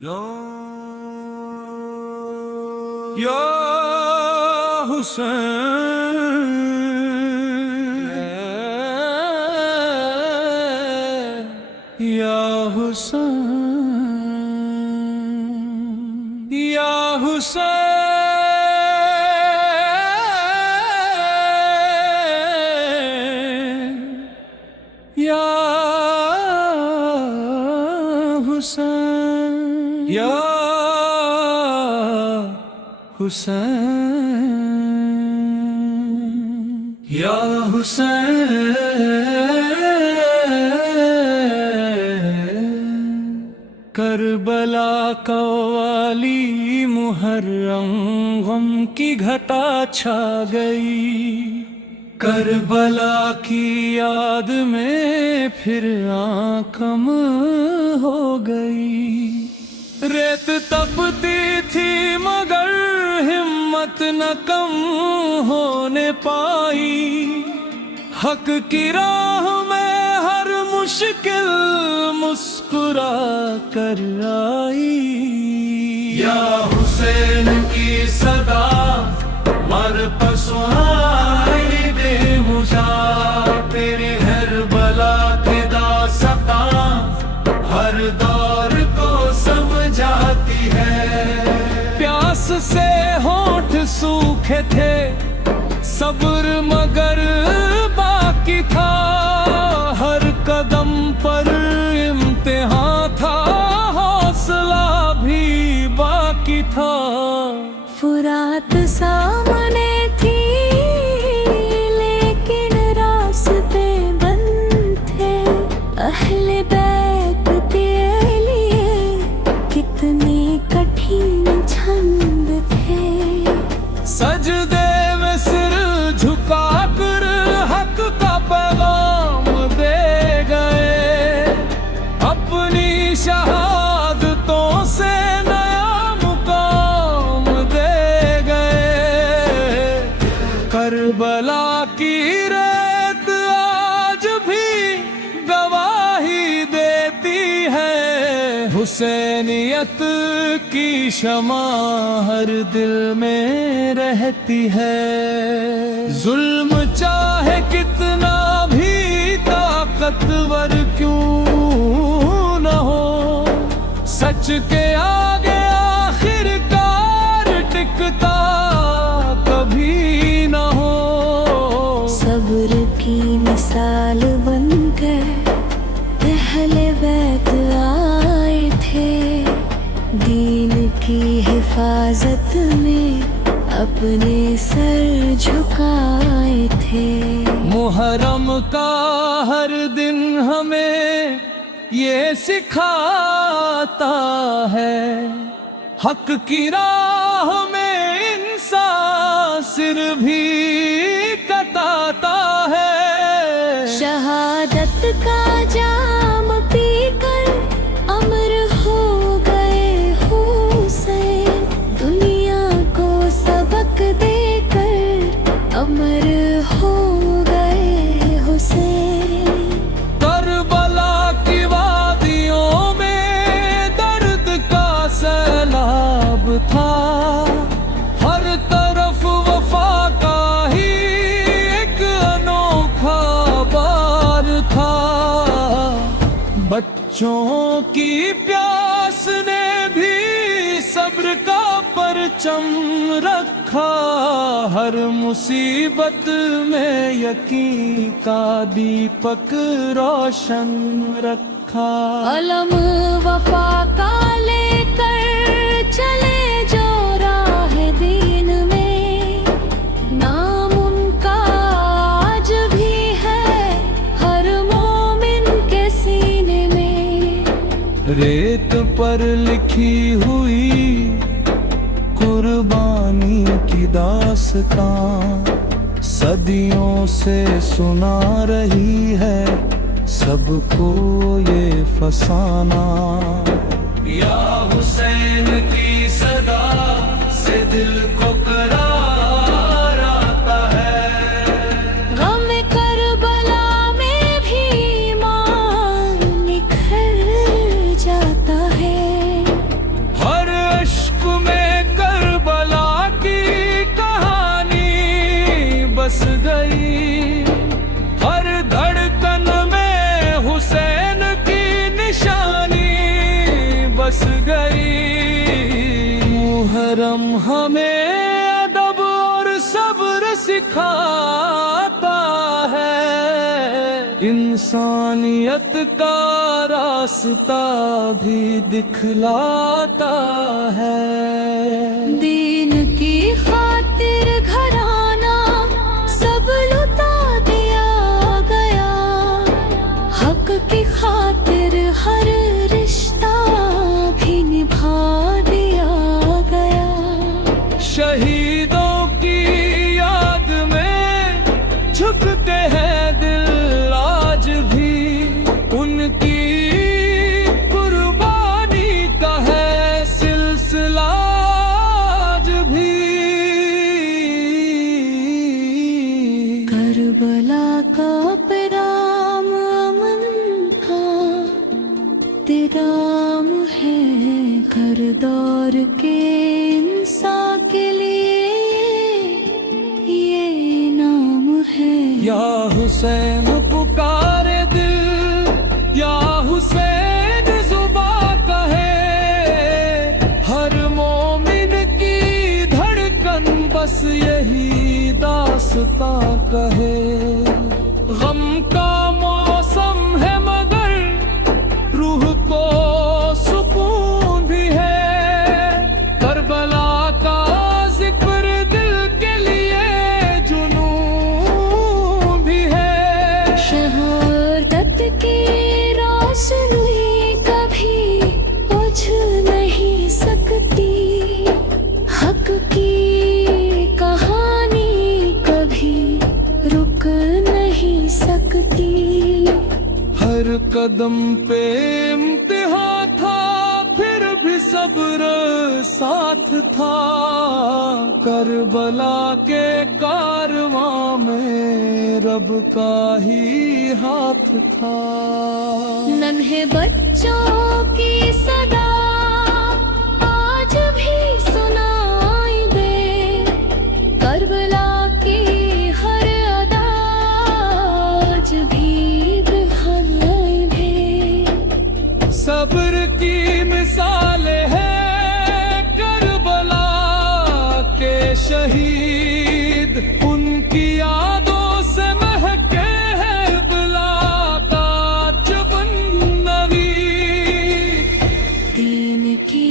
या हुसैन या हुसैन या हुसैन या हुसैन या हुसैन या हुसैन करबला का वाली मुहर्रम गम की घटा छा गई। करबला की याद में फिर आँख कम हो गई। रेत तपती थी मगर हिम्मत न कम होने पाई। हक की राह में हर मुश्किल मुस्कुरा कर आई। या हुसैन की सदा मर पसुआई दे मुझा। तेरे हर बला के दासता हर दौर को समझाती है। प्यास से होंठ सूखे थे सब्र मगर बाकी था। हर कदम पर इम्तिहान था हौसला भी बाकी था। फुरात सामने थी लेकिन रास्ते बंद थे। अहले बैत तेरे लिए कितने कठिन छंद थे। सजदे में सिर झुकाकर हक का पैगाम दे गए। अपनी शहादतों से नया मुकाम दे गए। करबला की रेत आज भी गवाही देती है। हुसैनियत की शमा हर दिल में रहती है। जुल्म चाहे कितना भी ताकतवर क्यों न हो, सच के आगे आखिरकार टिकता कभी न हो। सब्र की मिसाल बनकर अहले बैत आए थे। दीन की हिफाजत में अपने सर झुकाए थे। मुहर्रम का हर दिन हमें ये सिखाता है। हक की राह में इंसान सिर भी कटाता है। शहादत का जाम पीकर अमर हो गए हुसैन। दुनिया को सबक देकर अमर हो गए हुसैन। करबला की वादियों में दर्द का सैलाब था। हर तरफ वफा का ही एक अनोखा बार था। बच्चों की प्यास ने भी सब्र का परचम रखा। हर मुसीबत में यकीन का दीपक रोशन रखा। अलम वफा का लेकर चले जो राह दीन में। नाम उनका आज भी है हर मोमिन के सीने में। रेत पर लिखी हुई कुर्बानी की दास्तां सदियों से सुना रही है सबको ये फसाना। या हुसैन की सदा से दिल को करार आता है। गम करबला में भी ईमान निखर जाता है। बस गई। मुहर्रम हमें अदब और सब्र सिखाता है, इंसानियत का रास्ता भी दिखलाता है। दीन की खातिर घराना सब लुटा दिया गया, हक की खातिर हर रिश्ता भी निभा दिया गया। शहीदों की याद में झुकते हैं दिल आज भी, उनकी कुर्बानी का है सिलसिला आज भी। करबला का पैगाम अमन का तेराम है, घर दौर के इंसान के लिए ये नाम है। या हुसैन पुकारे दिल, या हुसैन जुबा कहे, हर मोमिन की धड़कन बस यही दास्तां कहे। गम का मौसम है मगर रूह को सुकून भी है, करबला का जिक्र दिल के लिए जुनून भी है। शहादत की रोशनी कभी बुझ नहीं सकती, हक की कहानी कभी रुक नहीं सकती। हर कदम पे इम्तिहान था, फिर भी सब्र साथ था, करबला के कारवां में रब का ही हाथ था। नन्हे बच्चों की सदा आज भी सुनाई दे, करबला की हर अदा आज भी बिखराई दे। सब्र की मिसाल है करबला के शहीद, उनकी यादों से महके है बुलाता जुबन नवी। दीन की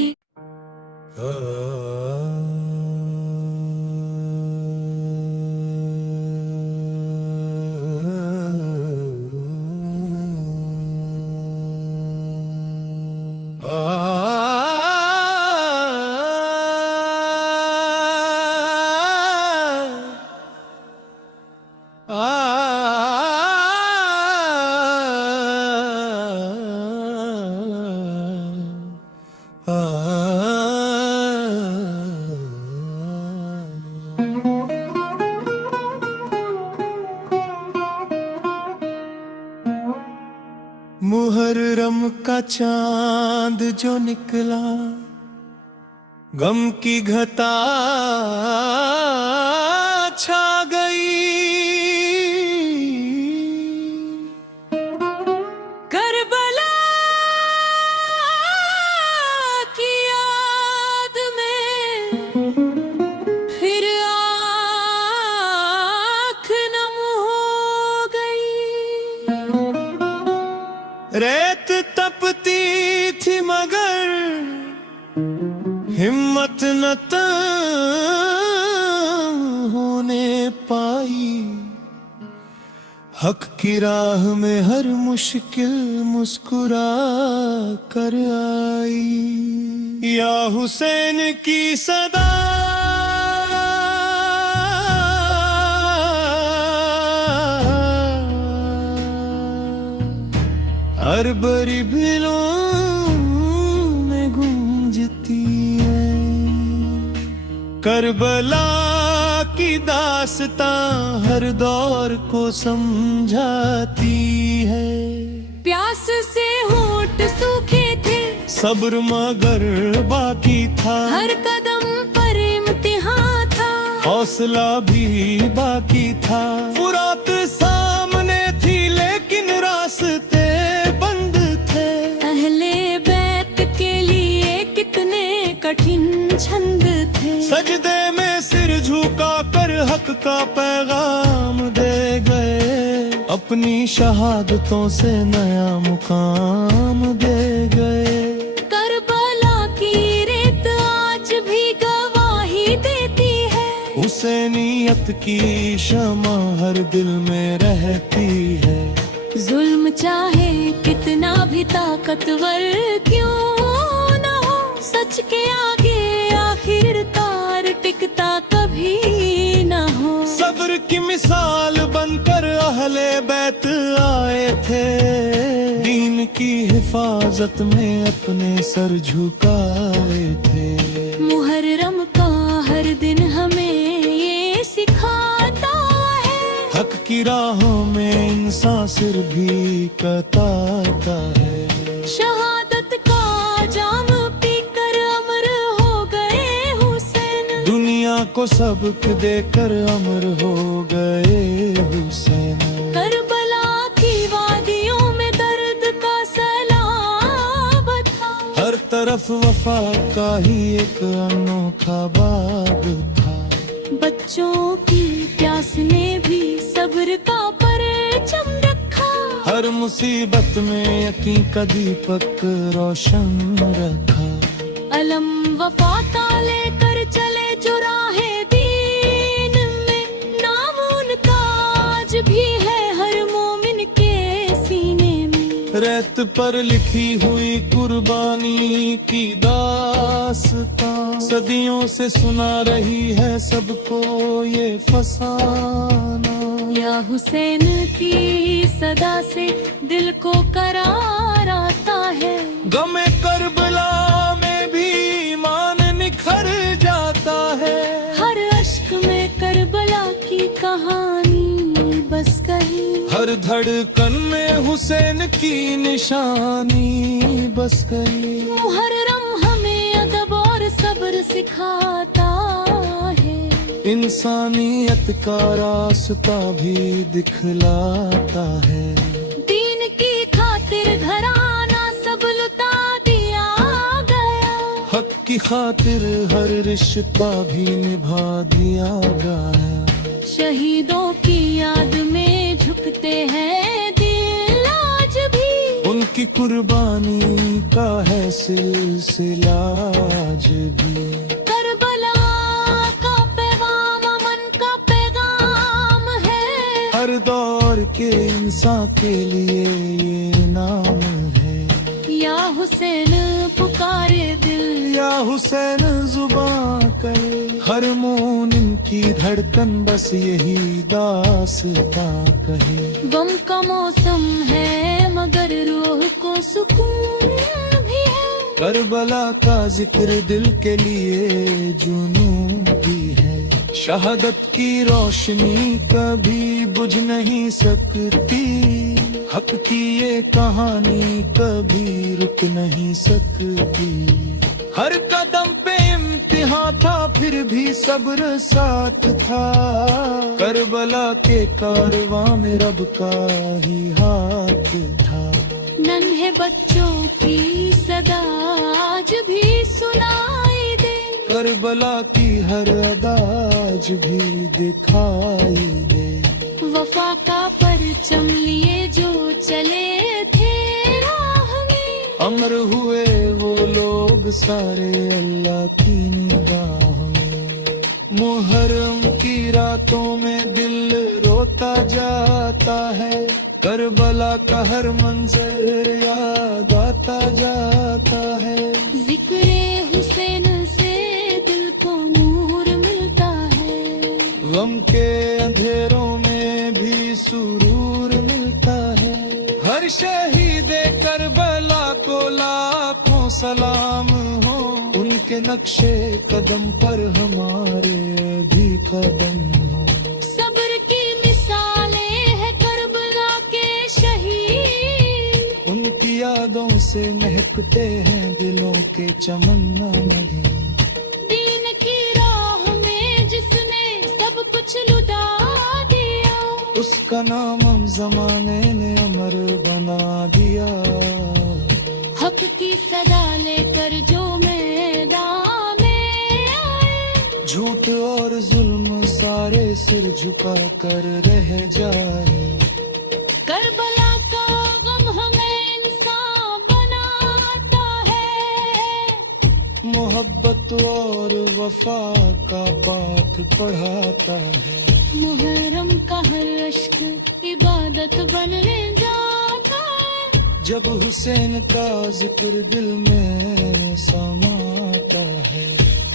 मुहर्रम का चांद जो निकला, गम की घटा छा गई। करबला की याद में फिर आँख नम हो गई। रेत तपती थी मगर हिम्मत न तंग होने पाई, हक की राह में हर मुश्किल मुस्कुरा कर आई। या हुसैन की सदा हर बड़ी बिलों में गूंजती है। करबला की दास्तां हर दौर को समझाती है। प्यास से होठ सूखे थे, सब्र मगर बाकी था, हर कदम पर इम्तिहान था, हौसला भी बाकी था। फुरात सामने थी लेकिन रास्ते बंद थे। अहले बैत के लिए कठिन छंद थे। सजदे में सिर झुका कर हक का पैगाम दे गए, अपनी शहादतों से नया मुकाम दे गए। करबला की रेत आज भी गवाही देती है, हुसैनियत की शमा हर दिल में रहती है। जुल्म चाहे कितना भी ताकतवर क्यों न हो, सच के आगे आखिरकार टिकता कभी न हो। सब्र की मिसाल बनकर अहले बैत आए थे, दीन की हिफाजत में अपने सर झुकाए थे। मुहर्रम का हर दिन हमें ये सिखाता है, हक की राहों में इंसान सिर भी कताता है। शहादत का जाम पीकर अमर हो गए हुसैन, दुनिया को सबक देकर अमर हो गए हुसैन। करबला की वादियों में दर्द का सैलाब था, हर तरफ वफा का ही एक अनोखा बाब था। बच्चों की प्यास ने भी सब्र का परचम रखा, हर मुसीबत में यकीन का दीपक रोशन रखा। अलम वफा का लेकर चले जो राहे दीन में, नाम उनका आज भी है हर मोमिन के सीने में। रेत पर लिखी हुई कुर्बानी की दास्तां सदियों से सुना रही है सबको ये फसाना। या हुसैन की सदा से दिल को करार आता है, गमे करबला में भी ईमान निखर जाता है। हर अश्क में करबला की कहानी बस कही, हर धड़कन में हुसैन की निशानी बस गई। मुहर्रम हमें अदब और सब्र सिखाता है, इंसानियत का रास्ता भी दिखलाता है। दीन की खातिर घराना सब लुटा दिया गया, हक की खातिर हर रिश्ता भी निभा दिया गया। शहीदों की याद में झुकते हैं दिल आज भी, उनकी कुर्बानी का है सिलसिला आज भी। करबला का पैगाम अमन का पैगाम है, हर दौर के इंसान के लिए ये नाम है। या हुसैन पुकारे दिल, या हुसैन जुबां करे, हर मोमिन की धड़कन बस यही दास्तां कहे। गम का मौसम है मगर रूह को सुकून भी है, करबला का जिक्र दिल के लिए जुनून भी है। शहादत की रोशनी कभी बुझ नहीं सकती, हक की ये कहानी कभी रुक नहीं सकती। हर कदम पे इम्तिहान था फिर भी सब्र साथ था, करबला के कारवां में रब का ही हाथ था। नन्हे बच्चों की सदा आज भी सुनाई दे, करबला की हर अदाज भी दिखाई दे। वफा का परचम लिए जो चले थे राह में, अमर हुए वो लोग सारे अल्लाह की निगाह में। मुहर्रम की रातों में दिल रोता जाता है, करबला का हर मंजर याद आता जाता है। जिक्रे हुसैन से दिल को नूर मिलता है, गम के अंधेरों में भी सुरूर मिलता है। हर शहीदे करबला को लाखों सलाम हो, उनके नक्शे कदम पर हमारे भी कदम हो। सब्र की मिसालें है करबला के शहीद, उनकी यादों से महकते हैं दिलों के चमन्ना नहीं। दीन की राह में जिसने सब कुछ लुटा दिया, उसका नाम हम जमाने ने अमर बना दिया। हक की सदा लेकर जो मैदान और जुल्म सारे सिर झुका कर रह जाए। करबला का गम हमें इंसान बनाता है, मोहब्बत और वफा का पाठ पढ़ाता है। मुहर्रम का हर अश्क इबादत बनने जाता है, जब हुसैन का जिक्र दिल में समाता है।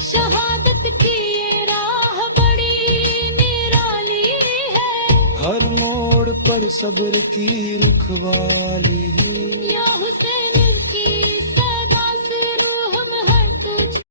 शहादत की ये राह बड़ी निराली है, हर मोड़ पर सब्र की रुखवाली